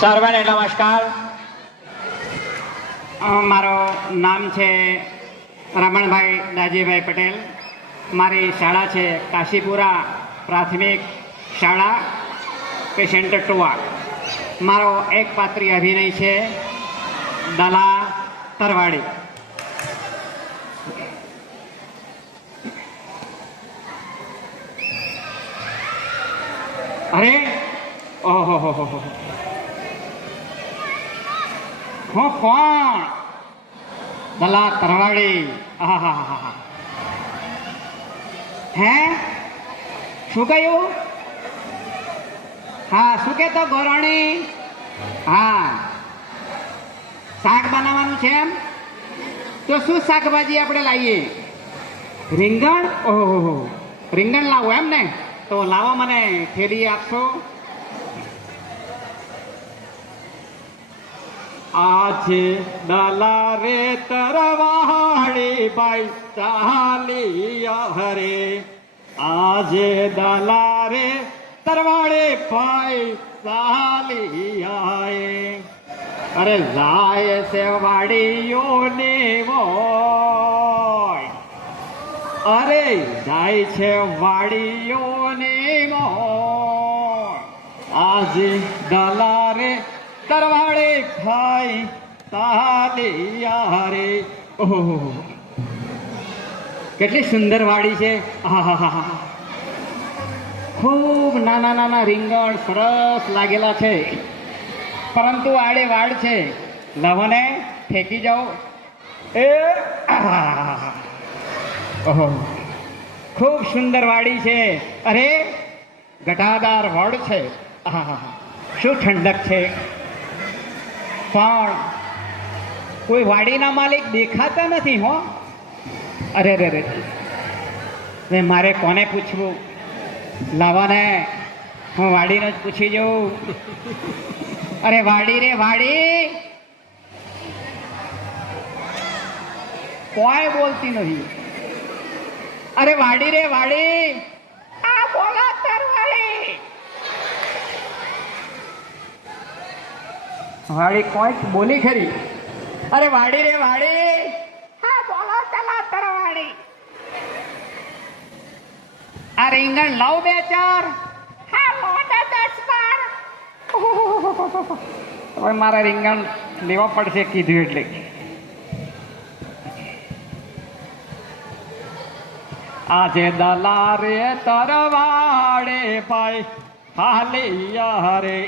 સર્વને નમસ્કાર. મારું નામ છે રમણભાઈ દાજીભાઈ પટેલ. મારી શાળા છે કાશીપુરા પ્રાથમિક શાળા પેશન્ટ ટુવા. મારો એક પાત્રી અભિનય છે દલા તરવાડી. અરે ઓહો હો હો હો, હું કોણ? દલા તરવાડી. આહા, હે શું કહ્યું? હા, શું કહેતો ગોરાણી? હા, શાક બનાવવાનું છે એમ? તો શું શાકભાજી આપણે લાવીએ? રીંગણ? ઓહો, રીંગણ લાવો એમ ને? તો લાવો, મને થેલી આપશો. આજે દલા રે તરવાડી ભાઈ ચાલિયા હરે. આજે દલા રે તરવાડે ભાઈ ચાલિયા. અરે જાય છે વાડીઓને મોય. અરે જાય છે વાડીઓને મોય. આજે દલા રે તરવાડે ભાઈ તાલિયા રે. ઓહો, કેટલી સુંદર વાડી છે. આહા, ખૂબ નાના નાના રીંગણ સરસ લાગેલા છે, પરંતુ આડે વાડ છે. લવને ફેંકી જાઓ. એ ઓહો, ખૂબ સુંદર વાડી છે. અરે ઘટાદાર વડ છે. આહા, શું ઠંડક છે. પણ કોઈ વાડીના માલિક દેખાતા નથી. હો, અરે રે રે, મારે કોને પૂછવું? લાવાને હું વાડીને જ પૂછી જાઉં. અરે વાડી રે વાડી, કોઈ બોલતી નથી. અરે વાડી રે વાડી, આ બોલા તરવાડી. વાડી કોઈ બોલી ખરી? અરે વાડી રે વાડી, હા બોલો ચલા તરવાડી. આ રીંગણ લાવ બે ચાર. હા લોડા 10-12. હવે મારે રીંગણ લેવા પડશે કીધું એટલે. આજે દલા રે તરવાડે ભાઈ હાલિયા રે.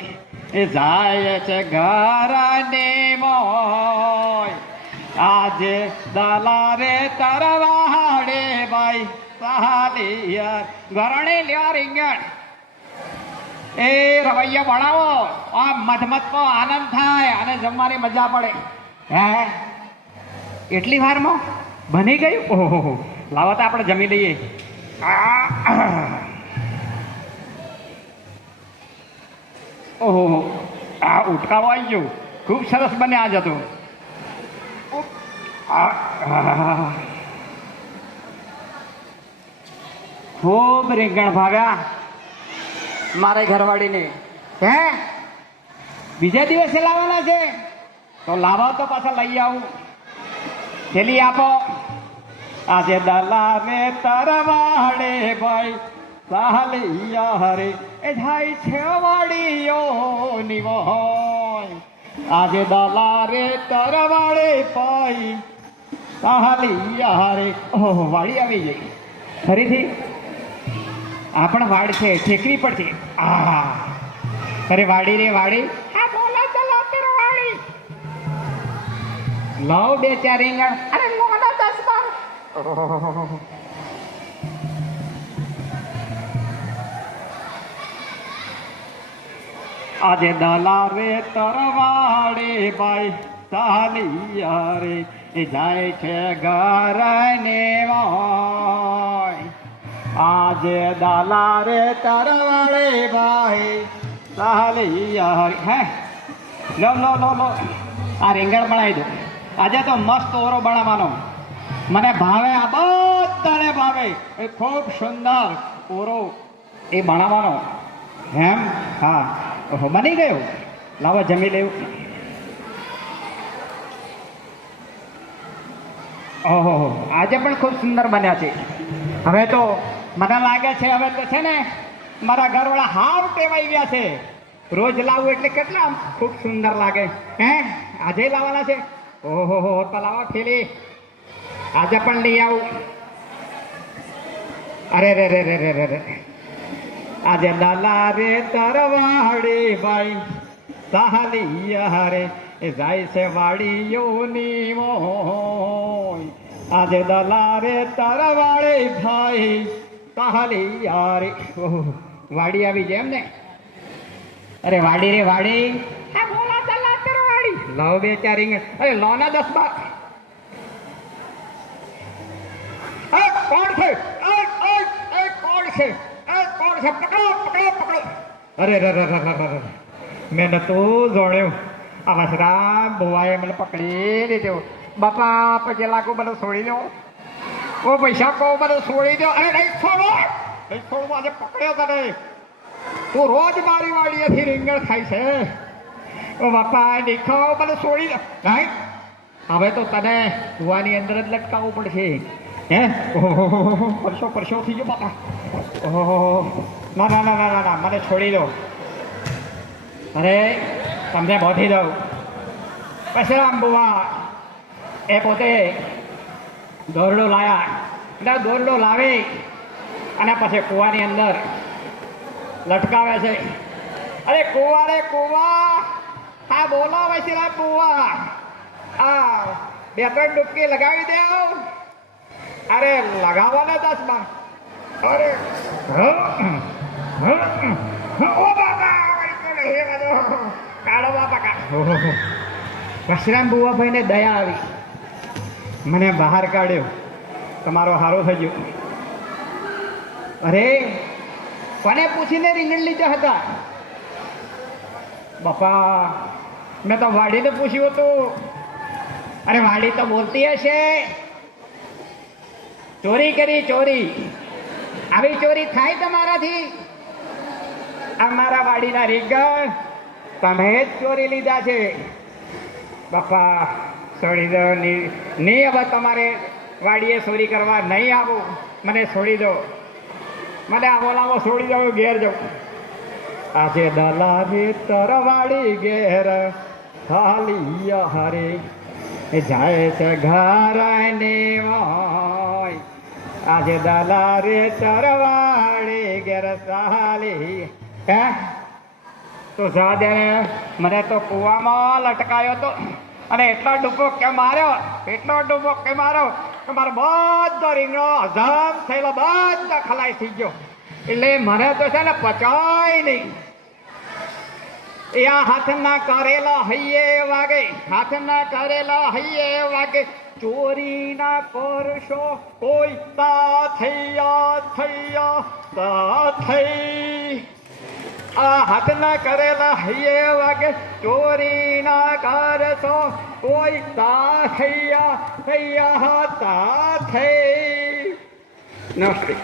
એ જાય છે ઘરને મોય. આજે દલા રે તરવાડે ભાઈ હાલિયા. ઘરણી લ્યો રીંગણ. એ રવૈયા બનાવો, આ મધમતનો આનંદ થાય અને જમવાની મજા પડે. હે, એટલી વારમાં બની ગયું? ઓહો, લાવો તો આપણે જમી લઈએ. ઓહો, આ ઉટકાવો આવી ગયો. ખૂબ સરસ બને આજ હતું. ખૂબ રીંગણ ભાવ્યા મારે ઘરવાળીને. હે, બીજા દિવસે લાવવાના છે? તો લાવો તો પાછા લઈ આવું. થેલી આપો. આજે દલા રે તરવાડે ભાઈ ચાલિયા હરે. એ જાય છે વાડીઓ નિવોય. આજે દલા રે તરવાડે ભાઈ ચાલિયા હરે. ઓહો, વાડી આવી ગઈ ફરીથી. આ પણ વાડ છે, ઠેકવી પડશે. અરે વાડી રે વાડી, હા બોલો ચલો તરવાડી. લાવ બે ચાર રીંગણ. અરે મોડા 10-12. આજે દલા રે તરવાડે ભાઈ ચાલિયા રે. એ જાય છે ઘરને મોય. આજે દલા રે તરવાડે ભાઈ ચાલિયા રે. હે, લો લો લો લો, આ રીંગણ બનાવી દો. આજે તો મસ્ત ઓરો બનાવવાનો. મને ભાવે, આ બધાને ભાવે. એ ખૂબ સુંદર ઓરો એ બનાવવાનો. એમ? હા, ઓહો, બની ગયો. લાવો જમી લેવું. ઓહો, આજે પણ ખૂબ સુંદર બન્યા છે. હવે તો મને લાગે છે હવે તો છે ને મારા ઘરવાળા હાવ ટેવાઈ ગયા છે. રોજ લાવું એટલે કેટલા ખૂબ સુંદર લાગે. હે આજે લાવવાના છે? ઓહો, તો લાવો થેલી. આજે પણ લઈ આવું. અરે રે રે રે રે રે રે, આજે લાલા રે તરવાડે ભાઈ સાહલિયા રે એ જાય છે વાડીઓની મોય. આજે દલા રે તરવાડે ભાઈ સાહલિયા રે. ઓહો, વાડી આવી જાય એમ ને? અરે વાડી રે વાડી. હા બોલા દલા તરવાડી. લાવ બે ચાર રીંગણ. અરે લો ના 10 બાર. કોણ છે? કોણ છે? કોણ છે? પકડો પકડો પકડો. અરે રે રે રે રે, મેં નતું જોડ્યું. આ વસરામ ભુવાએ મને પકડી લીધો. બાપા પછી લાગુ મને છોડી દો. ઓ પૈસા કહો મને છોડી દો. અરે નહીં છોડો, નહીં છોડવું. આજે પકડ્યો તને. તું રોજ મારી વાડીએથી રીંગણ ખાય છે. ઓ બાપા દેખો મને છોડી દો. નહીં હવે તો તને કુવાની અંદર જ લટકાવવું પડશે. હે પરસો પરસો થઈ ગયો બાપા. ઓહો, ના ના ના ના ના, મને છોડી દો. અરે તમને બોધી દઉં. પછી રામ બુવા એ પોતે દોરડો લાયા. એટલે દોરડો લાવી અને પછી કૂવાની અંદર લટકાવે છે. અરે કૂવા રે કૂવા, હા બોલો વૈશ્રામ બુવા. આ 2-3 ડૂબકી લગાવી દે. અરે લગાવવાને 10 બાર. અરે ઓ બાબા કાળો બાપા કાળો. વશરામ બુવા ભાઈને દયા આવી, મને બહાર કાઢ્યો. તમારો હારો થઈ ગયો. અરે કોને પૂછીને રીંગણ લીધા હતા? બાપા મેં તો વાડીને પૂછ્યું હતું. અરે વાડી તો બોલતી હશે. ચોરી કરી ચોરી. આવી ચોરી થાય તમારાથી? અમારા વાડીના રીંગણ તમે જ ચોરી લીધા છે. બાપા છોડી દો. નહીં હવે તમારે વાડીએ ચોરી કરવા નહીં આવું. મને છોડી દો. મને આ બોલાવો છોડી દો. ઘેર જાઉં. આજે દલાલી તરવાડી ઘેર ખાલી હરે જાય છે ઘર ને વાય. આજે દલારે તરવાડી ઘેર સાલી. હે તો જા દે. મને તો કૂવામાં લટકાયો તો અને એટલો ડૂબો કે માર્યો, એટલો ડૂબો કે માર્યો કે મારો બધો રીંગણો હજામ થયેલો બધા ખલાઈ થઈ ગયો. એટલે મને તો છે ને પચાય નહીં. એ આ હાથના કરેલા હૈયે વાગે, હાથના કરેલા હૈયે વાગે. ચોરી ના કરશો કોઈ તા થૈયા થૈયા તા થઈ. આ હાથના કરેલા હૈયે વાગે. ચોરી ના કરશો કોઈ તા થૈયા થૈયા તા થઈ. નમસ્તે.